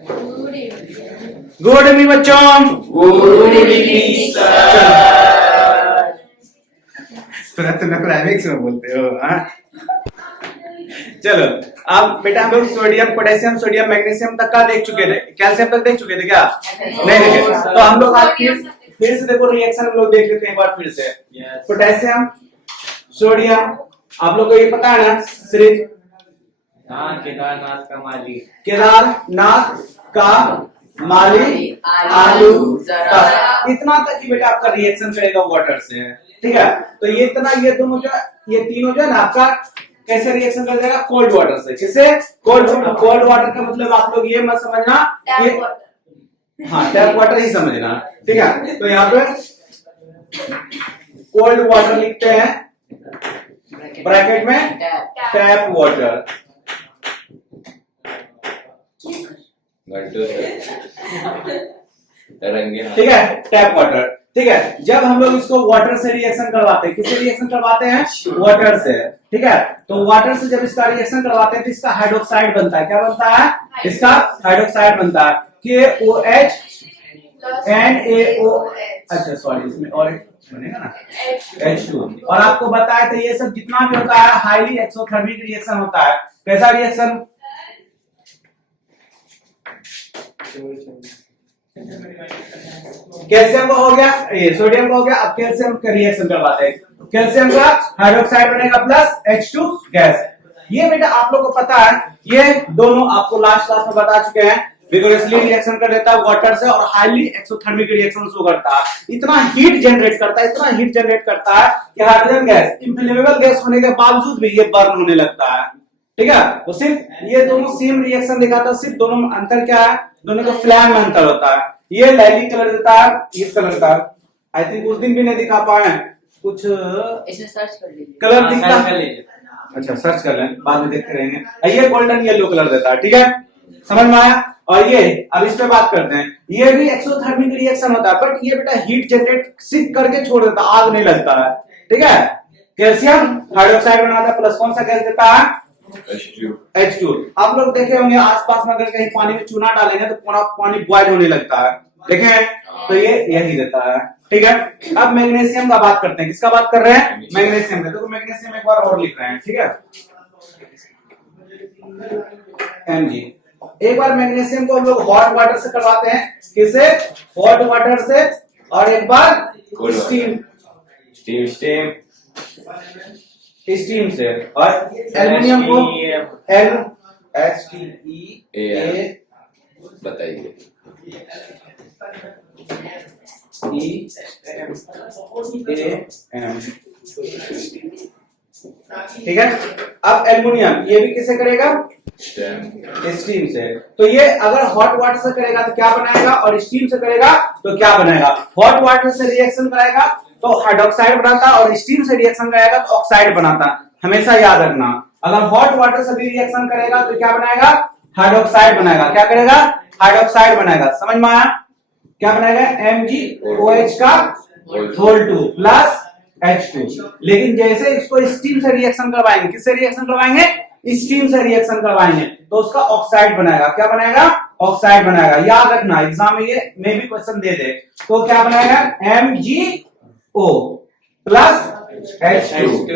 Good evening बच्चों। Good evening sir. तुम climax में बोलते हो। हाँ चलो, अब बेटा हम लोग सोडियम, पोटेशियम, सोडियम, मैग्नीशियम तक का देख चुके थे। कैल्शियम तक देख चुके थे क्या? नहीं देखे। तो हम लोग आज फिर से देखो रिएक्शन हम लोग देख लेते हैं एक बार फिर से। पोटेशियम, सोडियम, आप लोग को ये पता है ना श्री केदारनाथ का माली, केदारनाथ का माली आलू का, इतना तक ही बेटा आपका रिएक्शन करेगा वाटर से। ठीक है, तो ये इतना, ये दोनों जो, ये तीनों जो है ना आपका कैसे रिएक्शन कर जाएगा? कोल्ड वाटर से। किससे? कोल्ड वाटर का मतलब आप लोग ये मत समझना ये, हाँ टैप वाटर ही समझना। ठीक है, तो यहाँ पे कोल्ड वाटर लिखते हैं ब्रैकेट में टैप वाटर। ठीक है, टैप वाटर। ठीक है, जब हम लोग इसको वाटर से रिएक्शन करवाते हैं, किससे रिएक्शन करवाते हैं? वाटर से। ठीक है, तो वाटर से जब इसका रिएक्शन करवाते हैं तो इसका हाइड्रोक्साइड बनता है। क्या बनता है? इसका हाइड्रोक्साइड बनता है, KOH NaO। अच्छा सॉरी, इसमें और बनेगा ना H2। और आपको बताया था ये सब जितना भी होता है हाईली एक्सोथर्मिक रिएक्शन होता है। कैसा रिएक्शन? कैल्शियम का हो गया, ये सोडियम का हो गया। अब कैल्शियम का रिएक्शन करवाते हैं। कैल्शियम का हाइड्रोक्साइड बनेगा प्लस H2 गैस। ये बेटा आप लोग को पता है, ये दोनों आपको लास्ट क्लास में बता चुके हैं। विगोरसली रिएक्शन कर देता है वाटर से और हाईली एक्सोथर्मिक रिएक्शन शो करता है। इतना हीट जनरेट करता है, इतना हीट जनरेट करता है कि हाइड्रोजन गैस इनफ्लेमेबल गैस होने के बावजूद भी ये बर्न होने लगता है। ठीक है, तो सिर्फ ये दोनों सेम रिएक्शन दिखाता है, सिर्फ दोनों में अंतर क्या है? दोनों का फ्लैम में अंतर होता है। ये लाइटली कलर देता है, इस कलर का आई थिंक उस दिन भी नहीं दिखा पाए, कुछ इसमें सर्च कर लीजिए कलर दिखता है। अच्छा सर्च कर लें, बाद में देखते रहेंगे। ये गोल्डन येलो कलर देता है। ठीक है, समझ में आया? और ये अब इस पे बात करते हैं। ये भी एक्सोथर्मिक रिएक्शन होता है, बट ये बेटा हीट जनरेट सिर्फ करके छोड़ देता है, आग नहीं लगता है। ठीक है, कैल्शियम हाइड्रोक्साइड बनाता है, प्लस कौन सा गैस देता है? H2। आप लोग देखे होंगे आसपास में अगर कहीं पानी में चूना डालेंगे तो पूरा पानी बॉयल होने लगता है। देखें, तो ये यही देता है। ठीक है, अब मैग्नीशियम का बात करते हैं। किसका बात कर रहे हैं? मैग्नीशियम का। तो मैग्नीशियम एक बार और लिख रहे हैं। ठीक है, Mg। एक बार मैग्नीशियम को हम लोग हॉट वाटर से करवाते हैं। किससे? हॉट वाटर से। और एक बार स्टीम से। और एल्युमिनियम को LHTEA बताइए। ठीक है, अब एल्युमिनियम ये भी किसे करेगा? स्टीम से। तो ये अगर हॉट वाटर से करेगा तो क्या बनाएगा, और स्टीम से करेगा तो क्या बनाएगा? हॉट वाटर से रिएक्शन कराएगा तो हाइड्रोक्साइड बनाता, और स्टीम से रिएक्शन कराएगा तो ऑक्साइड बनाता। हमेशा याद रखना, अगर हॉट वाटर से भी रिएक्शन करेगा तो क्या बनाएगा? हाइड्रोक्साइड बनाएगा। क्या करेगा? हाइड्रोक्साइड बनाएगा। समझ में आया? क्या बनाएगा? MgOH का होल 2 प्लस H2। लेकिन जैसे इसको स्टीम से रिएक्शन करवाएंगे, किससे रिएक्शन करवाएंगे? स्टीम से रिएक्शन करवाएंगे तो उसका ऑक्साइड बनाएगा। क्या बनाएगा? ऑक्साइड बनाएगा। याद रखना, एग्जाम में ये मे भी क्वेश्चन दे दे। तो क्या बनाएगा? MgO plus H2।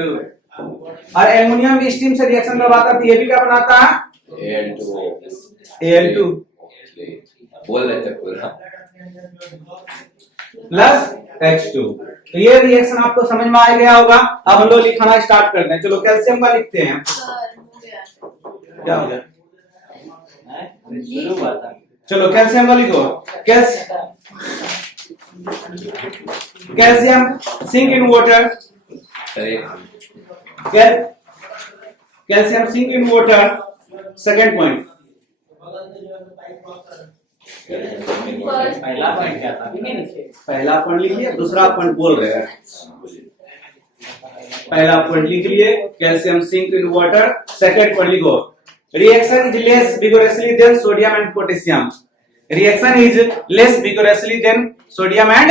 और एल्युमिनियम भी स्टीम से रिएक्शन करवाता तो ये भी क्या बनाता है? Al2 बोल रहे थे पूरा प्लस H2। तो ये रिएक्शन आपको समझ में आ गया होगा। अब हम लोग लिखाना स्टार्ट करते हैं। चलो कैल्शियम का लिखते हैं। क्या हो गया? चलो कैल्शियम का लिखो। Calcium sink in water. Calcium sink in water. Second point. पहला पॉइंट क्या था? पहला पॉइंट लिख लिया, दूसरा पॉइंट बोल रहे हैं। पहला पॉइंट लिख लिए, calcium sink in water. Second point लिखो, reaction is less vigorously than sodium and potassium. Reaction is less vigorously than sodium and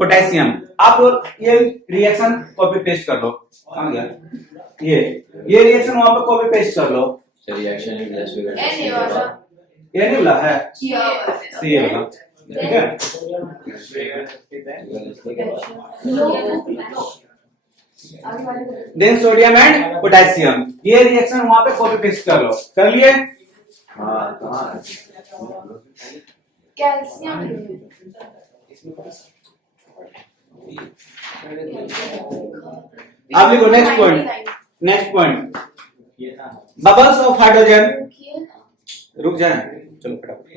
potassium. आप लोग ये रिएक्शन कॉपी पेस्ट कर लो। कहां गया ये रिएक्शन वहां पे कॉपी पेस्ट कर लो। रिएक्शन इज लेस vigorous ये नहीं बोला है किया सी बोला ठीक है। देन सोडियम एंड पोटेशियम, ये रिएक्शन वहां पे कॉपी पेस्ट कर लो, कर लिए। हाँ कहाँ है? कैल्शियम आप लिखो next point, next point bubbles of hydrogen, रुक जाए चलो फटाफट।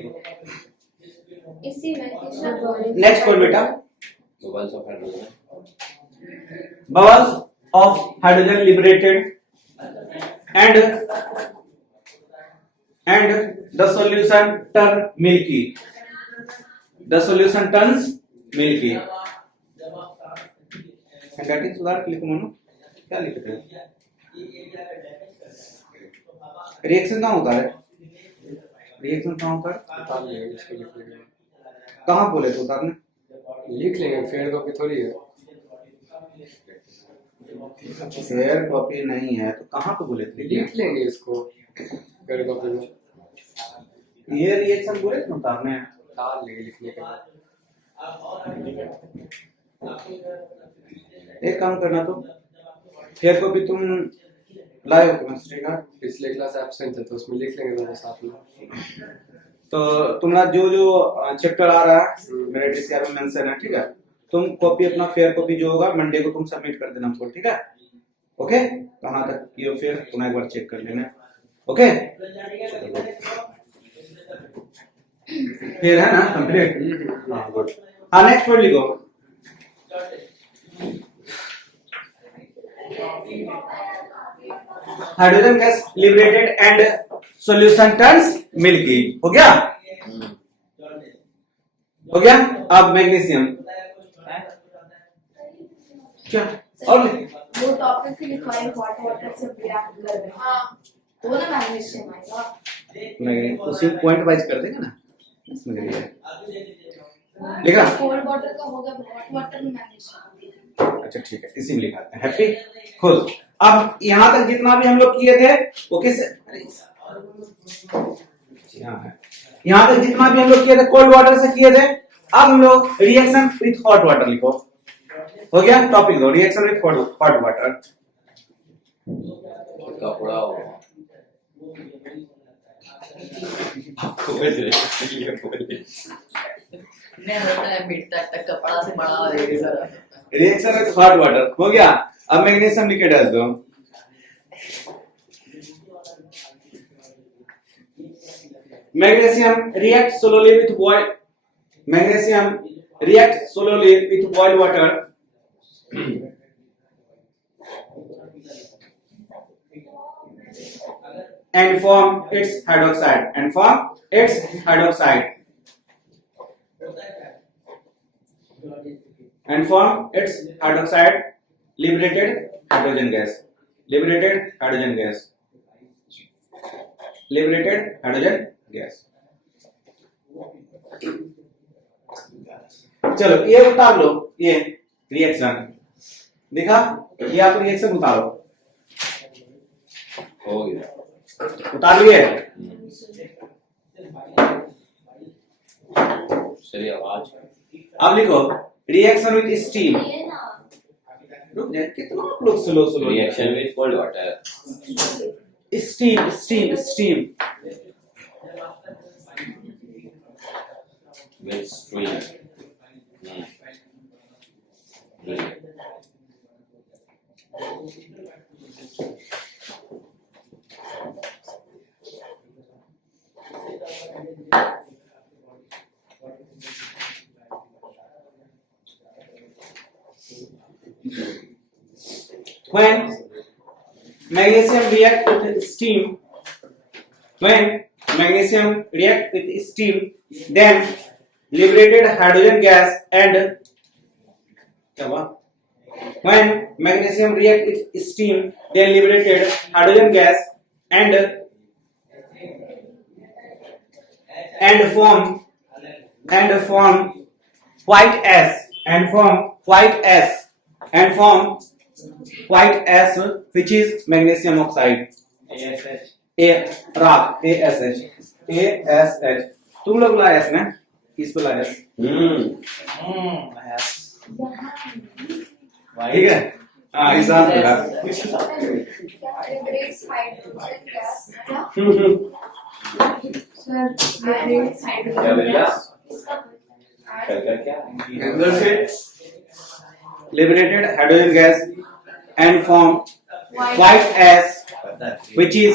इसी में नेक्स्ट पॉइंट बेटा, Bubbles of hydrogen. bubbles of hydrogen liberated and the solution turn milky, the solution turns milky। Handwriting सुधार लिखो मनु, क्या लिखते हैं? रिएक्शन कहाँ होता है? रिएक्शन कहाँ होता है? उतार लेंगे इसको, लिख लेंगे, कहाँ बोले तो उतारने? लिख लेंगे, फेयर कॉपी थोड़ी है। फेयर कॉपी नहीं है तो कहाँ पे बोले थे? लिख लेंगे इसको फेयर कॉपी में, ये रिएक्शन बोले थे उतारने। उतार लेंगे लिखने के बाद। एक काम करना तो, फेयर कॉपी तुम लाए हो केमिस्ट्री का? पिछले क्लास एब्सेंट है तो उसमें लिख लेंगे दोनों साथ में। तो तुम्हारा जो जो चैप्टर आ रहा है मेरे डीसीआर में मेंशन है, ठीक है? तुम कॉपी अपना फेयर कॉपी जो होगा मंडे को तुम सबमिट कर देना हमको, ठीक है? ओके, कहाँ तक किए फिर तुम एक बार चेक कर लेना। ओके, फिर है ना कंप्लीट? हाँ गुड। हाँ नेक्स्ट पॉइंट लिखो, hydrogen gas liberated and solution turns milky. हो गया? हो गया। अब मैग्नीशियम क्या और वो टॉपिक के लिखवाए हॉट वाटर से रिएक्ट कर रहे हैं। हाँ तो ना मैग्नीशियम आएगा। नहीं, उसी पॉइंट वाइज कर देंगे ना, इसमें लिखा। कोल्ड वाटर का होगा, हॉट वाटर में मैग्नीशियम। अच्छा ठीक है, इसी में लिखाते हैं। हैप्पी खुश। अब यहाँ तक जितना भी हम लोग किए थे वो किस, यहाँ तक जितना भी हम लोग किए थे कोल्ड वाटर से किए थे। अब हम लोग रिएक्शन विथ हॉट वाटर लिखो। हो गया टॉपिक दो, रिएक्शन विथ हॉट वाटर। कपड़ा हो आपको बज रही है बोले। मैं होता है मिटता तक कपड़ा से बड़ा रहेगा जरा। रिएक्शन विथ हॉट वाटर हो गया। अब मैग्नीशियम लिख के डाल दो। Magnesium react slowly with boil, magnesium react slowly with boiled water and form its hydroxide liberated hydrogen gas। चलो ये उतार लो, ये रिएक्शन दिखा, ये आप रिएक्शन उतारो। हो गया, उतार लिए? चलिए आवाज। अब लिखो रिएक्शन विथ स्टीम। ये ना रुक जाए, कितना आप लोग slow reaction with cold water. Steam with stream. when magnesium react with steam, then liberated hydrogen gas and क्या हुआ? When magnesium react with steam, then liberated hydrogen gas and form white S which is magnesium oxide, ए राग ASH तुम लोग ला S ना, इस पे ला S. ठीक है, हाँ इस बात पे ला। liberates hydrogen gas. Sir, liberates hydrogen क्या बोला? gas. क्या अंदर से liberated hydrogen gas and form white ash which is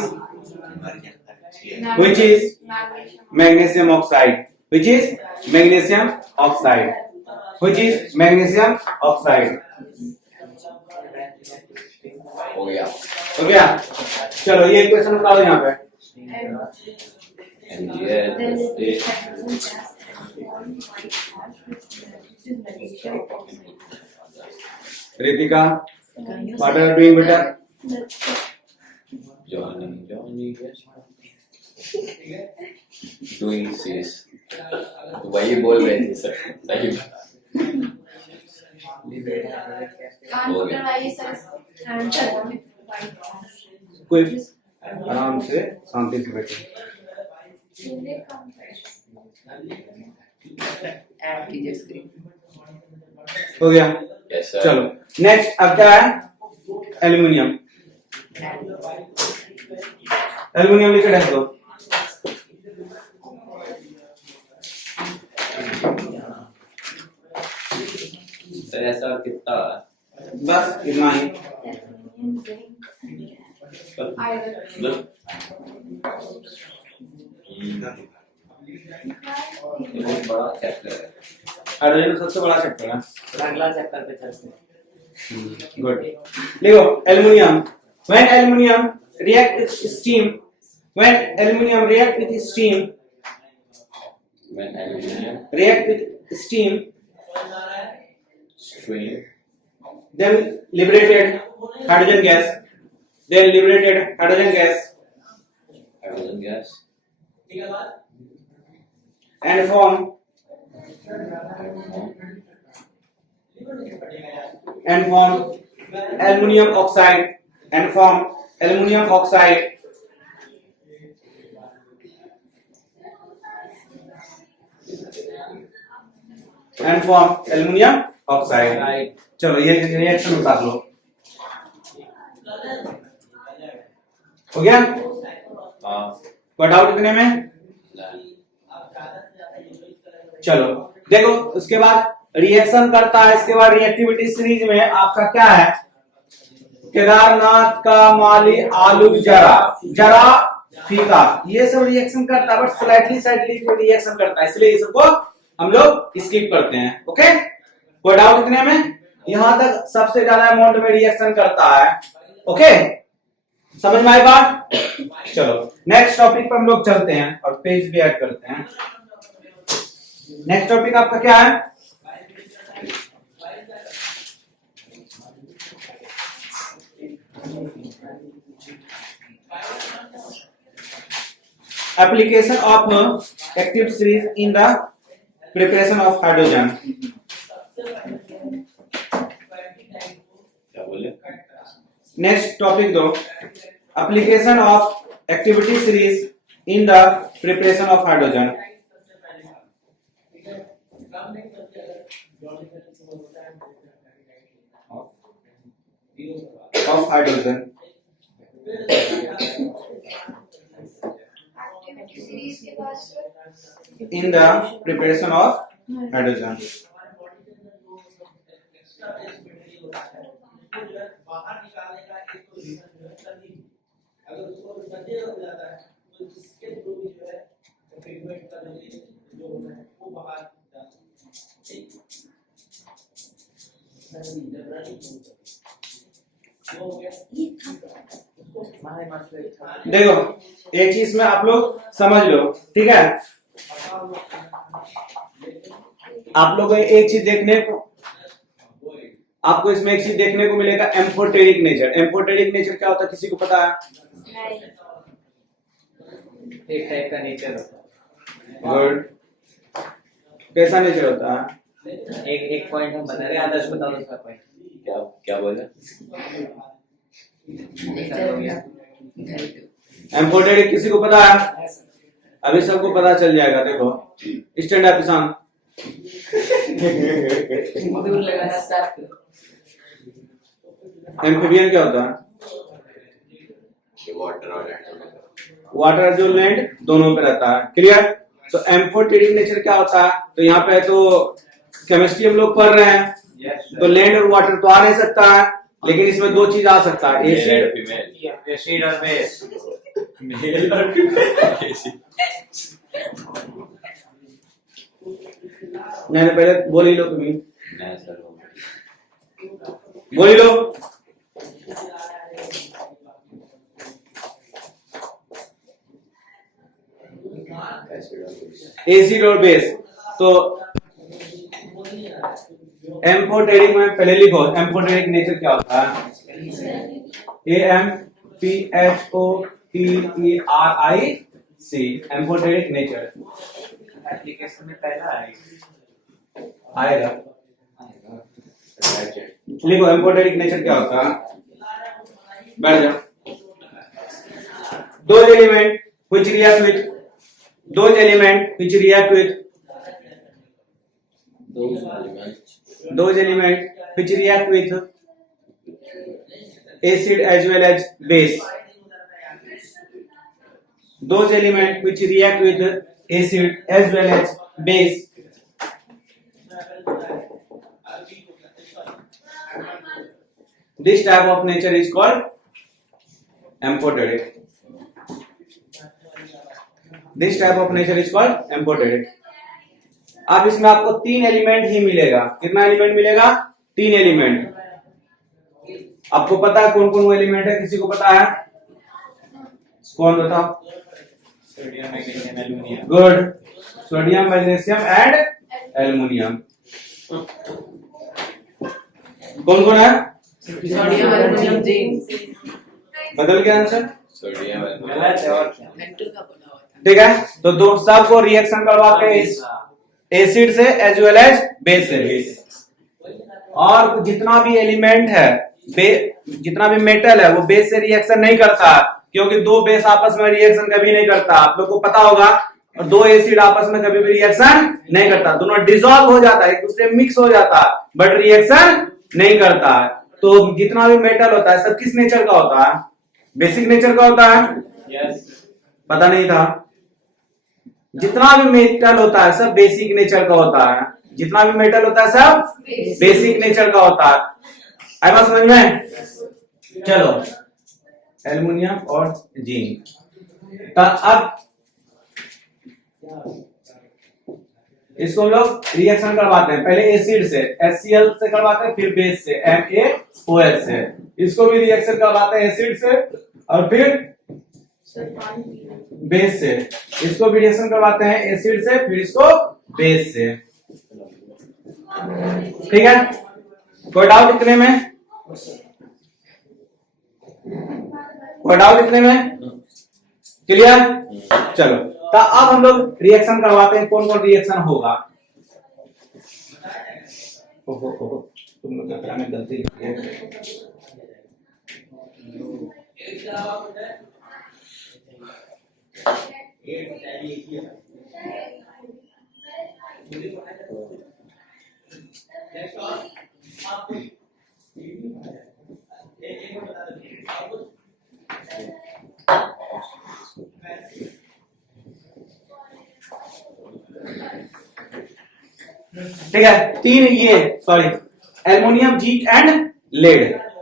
magnesium oxide, which is magnesium oxide, which is magnesium oxide। हो गया। हो गया, चलो ये क्वेश्चन बताओ यहाँ पे। Ritika, what are you doing बेटा? Johnny doing this। तो वही बोल रहे थे सर, सही। कान पकड़वाइए सर, आंसर में कोई आराम से शांति से बैठे। ऐड कीजिए स्क्रीन। हो गया, Yes sir। चलो नेक्स्ट अब क्या है? एल्यूमिनियम। एल्यूमिनियम लिख रहे हो सर, ऐसा कितना? बस इतना ही। ये बहुत बड़ा चैप्टर है। हाइड्रोजन सबसे बड़ा चैप्टर है। अगला चैप्टर पे चलते हैं। गुड, देखो aluminium, when aluminum react with steam, when aluminum react with steam, When aluminum react with steam, stream then liberated hydrogen gas, then liberated hydrogen gas hydrogen gas and form aluminum oxide and form aluminum oxide and form aluminum oxide। चलो ये reaction उतार लो। हो गया? हाँ। कोई doubt इतने में? चलो देखो, उसके बाद रिएक्शन करता है, इसके बाद रिएक्टिविटी सीरीज में आपका क्या है? केदारनाथ का माली आलू जरा फीका, ये सब रिएक्शन करता है, बट स्लाइटली रिएक्शन करता है, इसलिए ये सबको हम लोग स्किप करते हैं। ओके, कोई डाउट इतने में? यहां तक सबसे ज्यादा अमाउंट में रिएक्शन करता है। ओके, समझ में आई बात? चलो नेक्स्ट टॉपिक पर हम लोग चलते हैं और पेज भी ऐड करते हैं। नेक्स्ट टॉपिक आपका क्या है? Application of active series in the preparation of hydrogen. क्या बोले? नेक्स्ट टॉपिक दो, application of activity series in the preparation of hydrogen. Of hydrogen activity series के बाद sir in the preparation of hydrogen। देखो एक चीज में आप लोग समझ लो, ठीक है? आप लोग एक चीज देखने को, आपको इसमें एक चीज देखने को मिलेगा, एम्फोटेरिक नेचर। एम्फोटेरिक नेचर क्या होता है, किसी को पता है? एक टाइप का नेचर होता गुड, कैसा नेचर होता है? है। एक पॉइंट हम बता रहे हैं, आदर्श बताओ उसका पॉइंट। क्या क्या बोले? नेचर हो गया एम्फोटेरिक किसी को पता है? अभी सबको पता चल जाएगा। देखो स्टैंड अप किसान। दूर लगाना स्टार्ट करो। एम्फीबियन क्या होता है? वाटर और लैंड वाटर जो लैंड दोनों पे रहता है। क्लियर? तो एम्फोटेरिक नेचर क्या होता है? तो यहाँ पे तो केमिस्ट्री हम लोग पढ़ रहे हैं, तो लैंड और वाटर तो आ नहीं सकता है, लेकिन इसमें दो चीज आ सकता है, एसिड फीमेल एसिड और बेस। मेल और फीमेल मैंने पहले बोल ही लो, तुम्हें नहीं सर बोल ही लो। एसिड और बेस। तो एम्फोटेरिक में पहले लिखो, एम्फोटेरिक नेचर क्या होता है? AMPHOTERIC, amphoteric nature. एप्लीकेशन में पहला आएगा। लिखो एम्फोटेरिक नेचर क्या होता है? बैठ जाओ। Those elements which react with those elements which react with acid as well as base. Those elements which react with acid as well as base. This type of nature is called amphoteric. This type of nature is called amphoteric. अब इसमें आपको 3 element ही मिलेगा। कितना element मिलेगा? 3 element. आपको पता है कौन कौन वो एलिमेंट है? किसी को पता है? कौन बताओ? Sodium, magnesium, aluminium. Good. Sodium, magnesium and aluminium. कौन कौन है? Sodium, aluminium, zinc. बदल गया आंसर? सोडियम मेंटल का बोला हुआ था। ठीक है, तो दो सबको रिएक्शन करवाते हैं इस एसिड से एज वेल एज बेस से। और जितना भी एलिमेंट है, जितना भी मेटल है, वो बेस से रिएक्शन नहीं करता, क्योंकि दो बेस आपस में रिएक्शन कभी नहीं करता। आप लोग को पता होगा। और दो एसिड आपस में कभी भी रिएक्शन नहीं करता, दोनों डिसॉल्व हो जाता है, एक दूसरे में मिक्स हो जाता है, बट रिएक्शन नहीं करता है। तो जितना भी मेटल होता है सब किस नेचर का होता है? बेसिक नेचर का होता है। पता नहीं था? जितना भी मेटल होता है सब बेसिक नेचर का होता है। जितना भी मेटल होता है सब बेसिक नेचर का होता है। आई बात समझ में? चलो, एल्युमिनियम और जिंक। अब इसको हम लोग रिएक्शन करवाते हैं, पहले एसिड से HCl से करवाते हैं, फिर बेस से MaOH से। इसको भी रिएक्शन करवाते हैं एसिड से और फिर बेस से। इसको भी रिएक्शन करवाते हैं एसिड से, फिर इसको बेस से। ठीक है, कोई डाउट इतने में? कोई डाउट इतने में? क्लियर? चलो, तो अब हम लोग रिएक्शन करवाते हैं। कौन कौन रिएक्शन होगा? ओहो ओहो, तुम लोग क्या कराने गलती की है? ठीक है, तीन ये sorry aluminium, zinc and lead.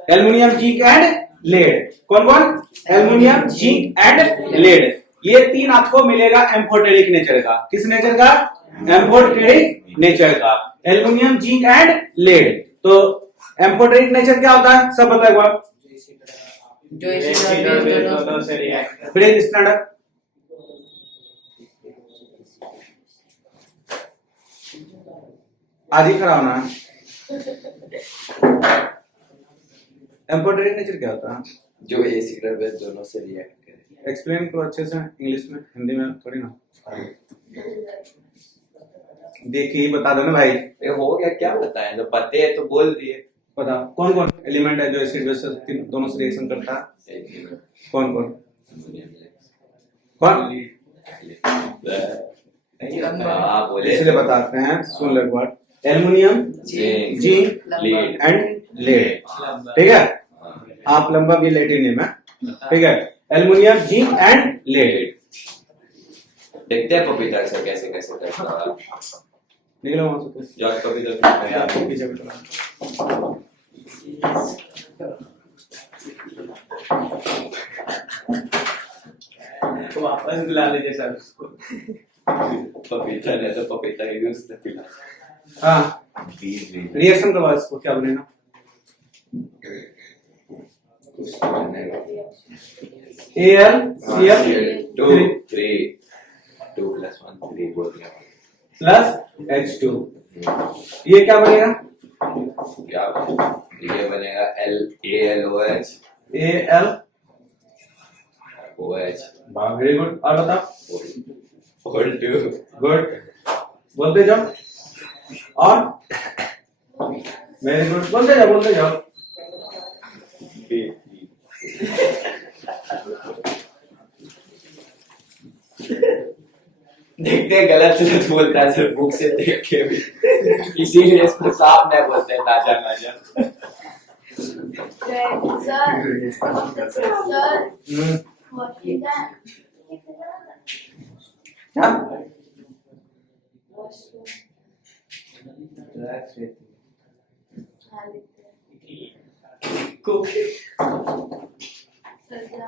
Aluminium, zinc and lead. कौन कौन? Aluminium, zinc and lead. ये तीन आपको मिलेगा एम्फोटेरिक नेचर का। किस नेचर का? एम्फोटेरिक नेचर का। Aluminium, zinc and lead. तो एम्फोटेरिक नेचर क्या होता है? सब बताओ एक बार। जो एसिड और बेस दोनों से रिएक्ट ब्रेक स्टैंडर्ड। आज ही खड़ा होना। एम्फोटेरिक नेचर क्या होता है? जो एसिड और बेस दोनों से रिएक्ट करे। एक्सप्लेन करो अच्छे से, इंग्लिश में, हिंदी में थोड़ी ना। देखिए बता दो ना भाई। हो गया, क्या बताएं? जो पते हैं तो बोल दिए। बता कौन कौन एलिमेंट है जो एसिड बेस दोनों से रिएक्शन करता है? कौन कौन? कौन? हाँ बोले इसलिए बताते हैं, सुन लो एक बार। Aluminium, zinc, zinc lead and lead, ठीक है। आप लंबा भी लेटिनियम है, ठीक है। Aluminium, zinc and lead. देखते हैं पपीता से कैसे कैसे करता है। निकलो वहां से कुछ। जॉर्ज पपीता पीछे बैठो। तो वापस बुला लीजिए सर उसको। पपीता ने तो पपीता ही यूज किया। हाँ, रिएक्शन करवा इसको, क्या बनेगा? AlCl 2 + 1 3 बोल दिया प्लस H2, ये क्या बनेगा? क्या ये बनेगा AlOH Al, OH very good. और बताओ। होल 2 गुड, बोलते जाओ। और वेरी गुड, बोलते जाओ, बोलते जाओ। देखते हैं गलत गलत बोलता है सर बुक से देख के भी, इसीलिए इसको साफ नहीं बोलते ताजा ताजा। Sir what is that? क्या?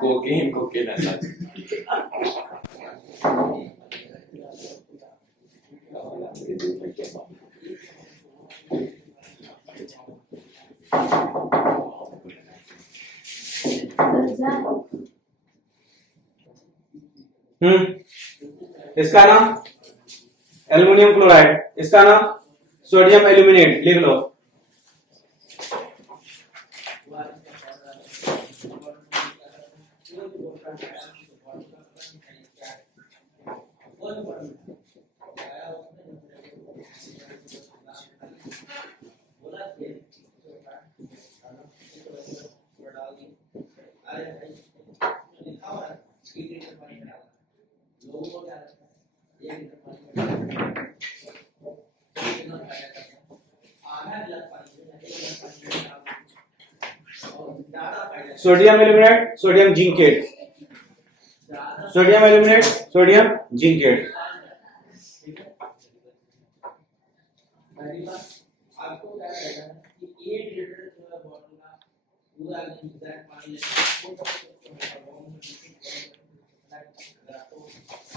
कोकीन कोकीन ऐसा इसका नाम एल्युमिनियम क्लोराइड, इसका नाम सोडियम एल्यूमिनेट, लिख लो। Sodium aluminate, sodium zincate, sodium aluminate, sodium zincate.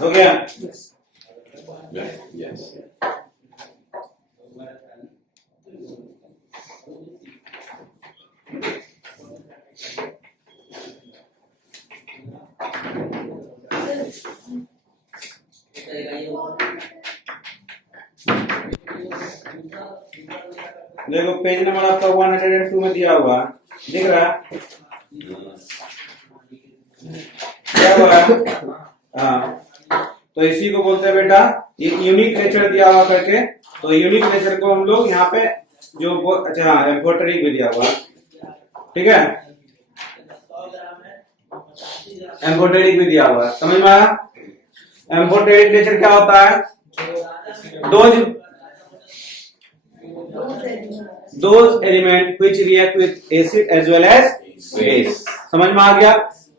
हो गया? यस देखो पेज नंबर आपका 102 में दिया हुआ, दिख रहा है? क्या हुआ? हाँ, तो इसी को बोलते हैं बेटा, एक यूनिक नेचर दिया हुआ करके। तो यूनिक नेचर को हम लोग यहाँ पे जो अच्छा, हाँ, एम्फोटेरिक भी दिया हुआ, ठीक है। एम्फोटेरिक भी दिया हुआ, समझ में आया? एम्फोटेरिक नेचर क्या होता है? those element which react with acid as well as base। समझ में आ गया?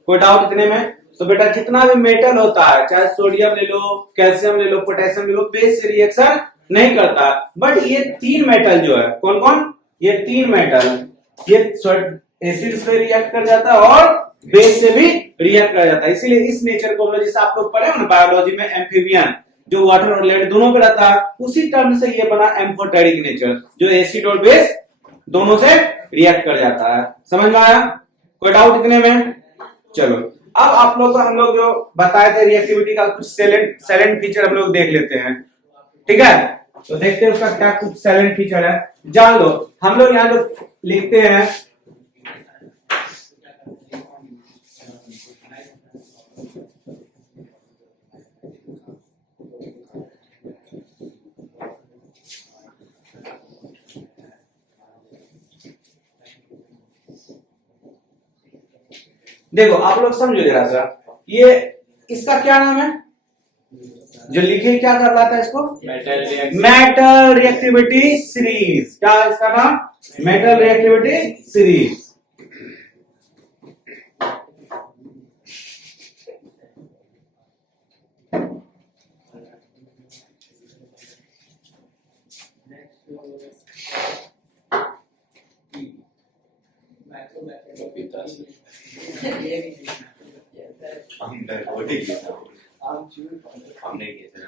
कोई डाउट इतने में? तो बेटा जितना भी मेटल होता है, चाहे सोडियम ले लो, कैल्शियम ले लो, पोटेशियम ले लो, बेस से रिएक्शन नहीं करता। बट ये तीन मेटल जो है, कौन कौन? ये तीन मेटल, ये एसिड से रिएक्ट कर जाता है और बेस से भी रिएक्ट कर जाता है। इसीलिए इस नेचर को हम लोग, जैसे आप लोग पढ़े हो ना बायोलॉजी में, एम्फीबियन, जो वाटर और लैंड दोनों पे रहता है, उसी टर्म से ये बना एम्फोटेरिक नेचर, जो एसिड और बेस दोनों से रिएक्ट कर जाता है। समझ में आया? कोई डाउट इतने में? चलो, अब आप लोग को हम लोग जो बताए थे रिएक्टिविटी का कुछ साइलेंट फीचर हम लोग देख लेते हैं, ठीक है। तो देखते हैं उसका क्या कुछ साइलेंट फीचर है, जान लो। हम लोग यहाँ जो लिखते हैं, देखो आप लोग समझो जरा सा, ये इसका क्या नाम है जो लिखे, क्या कर रहा था इसको? Metal metal reactivity series. क्या है इसका नाम? Metal reactivity series. हमने किया था।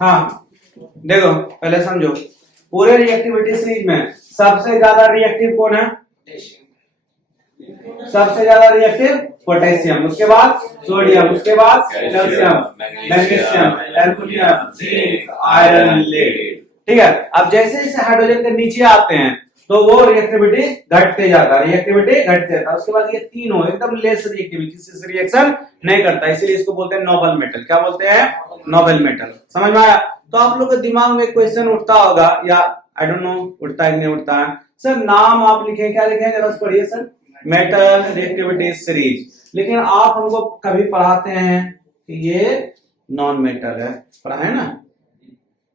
हाँ देखो पहले समझो, पूरे रिएक्टिविटी सीरीज में सबसे ज्यादा रिएक्टिव कौन है? सबसे ज्यादा रिएक्टिव पोटेशियम, उसके बाद सोडियम, उसके बाद calcium, magnesium, aluminium, zinc, iron, lead. ठीक है, अब जैसे जैसे हाइड्रोजन के नीचे आते हैं तो वो रिएक्टिविटी घटते जाता है, रिएक्टिविटी घटते जाता है। उसके बाद ये तीनों एकदम लेस रिएक्टिविटी, किसी से रिएक्शन नहीं करता, इसीलिए इसको बोलते हैं नोबल मेटल। क्या बोलते हैं? Nobel metal. समझ में आया? तो आप लोग के दिमाग में क्वेश्चन उठता होगा, या आई डोंट नो उठता है कि नहीं उठता है। सर नाम आप लिखें, क्या लिखें जरा पढ़िए सर। Metal reactivity series. लेकिन आप हमको कभी पढ़ाते हैं कि ये नॉन मेटल है, पढ़ा है ना?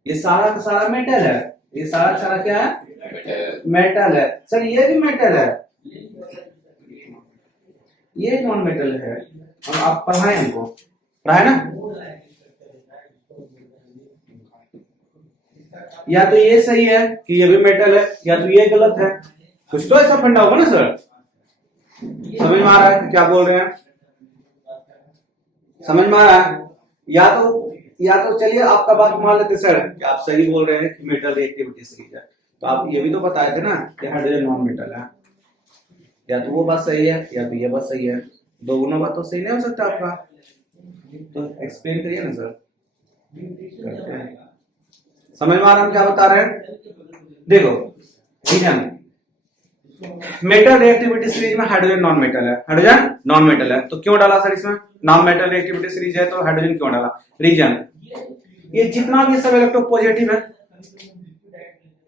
ये सारा का सारा मेटल है, ये सारा सारा क्या है? मेटल है। सर ये भी मेटल है, ये नॉन मेटल है। हम आप पढ़ाए, हमको पढ़ाए ना? या तो ये सही है कि ये भी मेटल है, या तो ये गलत है। कुछ तो ऐसा फंडा होगा ना सर? समझ में आ रहा है क्या बोल रहे हैं? समझ में आ रहा है? या तो चलिए आपका बात मान लेते सर कि आप सही बोल रहे हैं कि मेटल रिएक्टिविटी सीरीज है, तो आप ये भी तो बताए थे ना कि हाइड्रोजन नॉन मेटल है। या तो वो बात सही है या तो ये बात सही है, दोनों बात तो सही नहीं हो सकता आपका। तो एक्सप्लेन करिए ना सर। करते हैं। समझ में आ रहा हम क्या बता रहे हैं? देखो ठीक है, मेटल रिएक्टिविटी सीरीज में हाइड्रोजन नॉन मेटल है, हाइड्रोजन नॉन मेटल है। तो क्यों डाला सर इसमें नाम? मेटल रिएक्टिविटी सीरीज है तो हाइड्रोजन क्यों डाला? रीजन, ये जितना भी सब इलेक्ट्रोपॉजिटिव है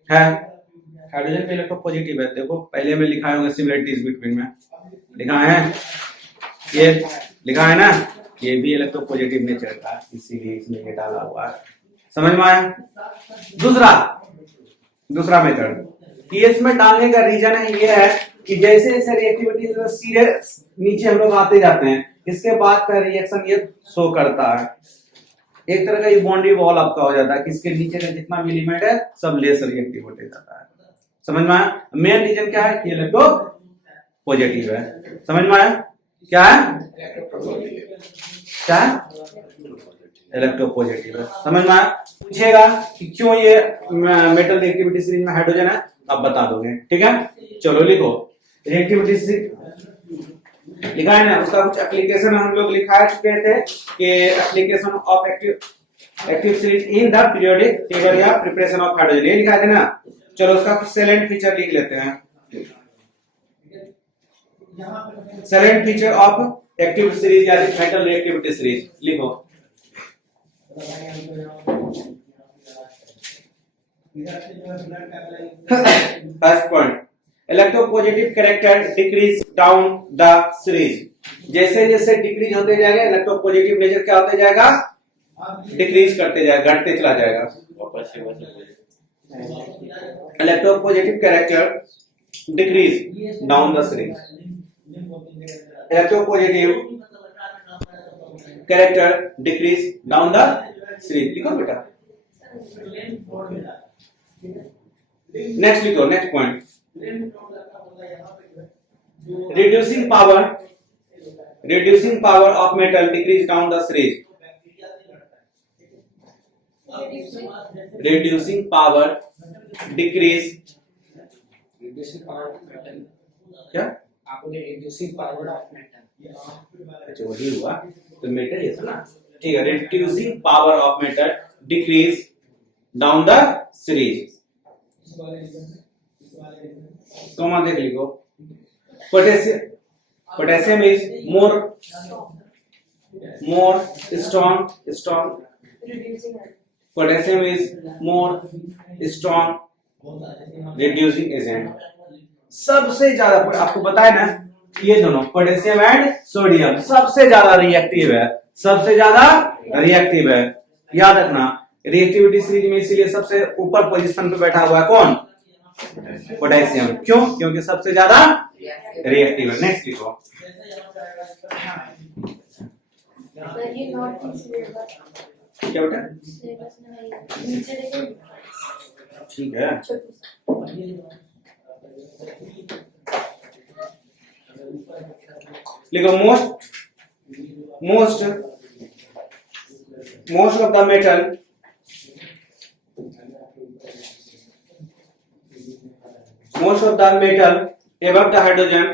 हाइड्रोजन पे इलेक्ट्रोपॉजिटिव है। देखो पहले में लिखा होगा सिमिलरिटीज बिटवीन में लिखा है, ये लिखा है ना, ये भी इलेक्ट्रोपॉजिटिव नेचर का, इसीलिए इसमें ये डाला हुआ है। समझ में आया? दूसरा मेथड कि इसमें डालने का रीजन है ये है कि जैसे जैसे रिएक्टिविटी सीधे नीचे हम लोग आते जाते हैं, इसके बाद का रिएक्शन ये शो करता है। एक तरह का ये बाउंड्री वॉल आपका हो जाता है कि इसके नीचे का जितना भी एलिमेंट है सब लेस रिएक्टिव होते जाता है। समझ में आया? मेन रीजन क्या है कि इलेक्ट्रो पॉजिटिव है। समझ में आया? क्या है? क्या है? इलेक्ट्रो पॉजिटिव है। समझ में आया? पूछेगा कि क्यों ये मेटल रिएक्टिविटी सीरीज में हाइड्रोजन है, आप बता दोगे। ठीक है, चलो लिखो रिएक्टिविटी सीरीज लिखा है ना, उसका कुछ एप्लीकेशन हम लोग लिखा चुके थे कि application of active series in the periodic table या प्रिपरेशन ऑफ हाइड्रोजन, ये लिखा है ना। चलो उसका कुछ सैलेंट फीचर लिख लेते हैं। सैलेंट फीचर ऑफ एक्टिव सीरीज या मेटल रिएक्टिविटी सीरीज लिखो। First point, electropositive character decrease down the series. जैसे जैसे डिक्रीज होते जाएगा इलेक्ट्रोपॉजिटिव नेचर क्या होते जाएगा? डिक्रीज करते जाएगा, घटते चला जाएगा। Electropositive character decrease down the series. Electropositive character decrease down the series. लिखो बेटा, नेक्स्ट लिखो, next point, reducing power of metal decrease down the series। reducing power decrease क्या? आपने reducing power of metal। अच्छा वही हुआ तो मेटल ये सुना ठीक है, reducing power of metal decrease down the series. Comma देख लिखो. Potassium is more strong. Reducing it. Potassium is more strong reducing agent. सबसे ज्यादा आपको पता है ना, ये दोनों पोटेशियम एंड सोडियम सबसे ज्यादा रिएक्टिव है, सबसे ज्यादा रिएक्टिव है. याद रखना रिएक्टिविटी सीरीज में इसीलिए सबसे ऊपर पोजीशन पे बैठा हुआ है कौन? पोटेशियम. क्यों? क्योंकि सबसे ज्यादा रिएक्टिव है. नेक्स्ट लिखो. Sir, ये not in syllabus. क्या बेटा? Syllabus में नहीं है. नीचे देखो. ठीक है. छोटू सा. लिखो most of the metal above the hydrogen,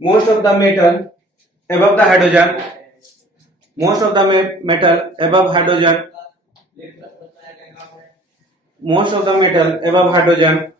most of the metal above hydrogen, most of the metal above hydrogen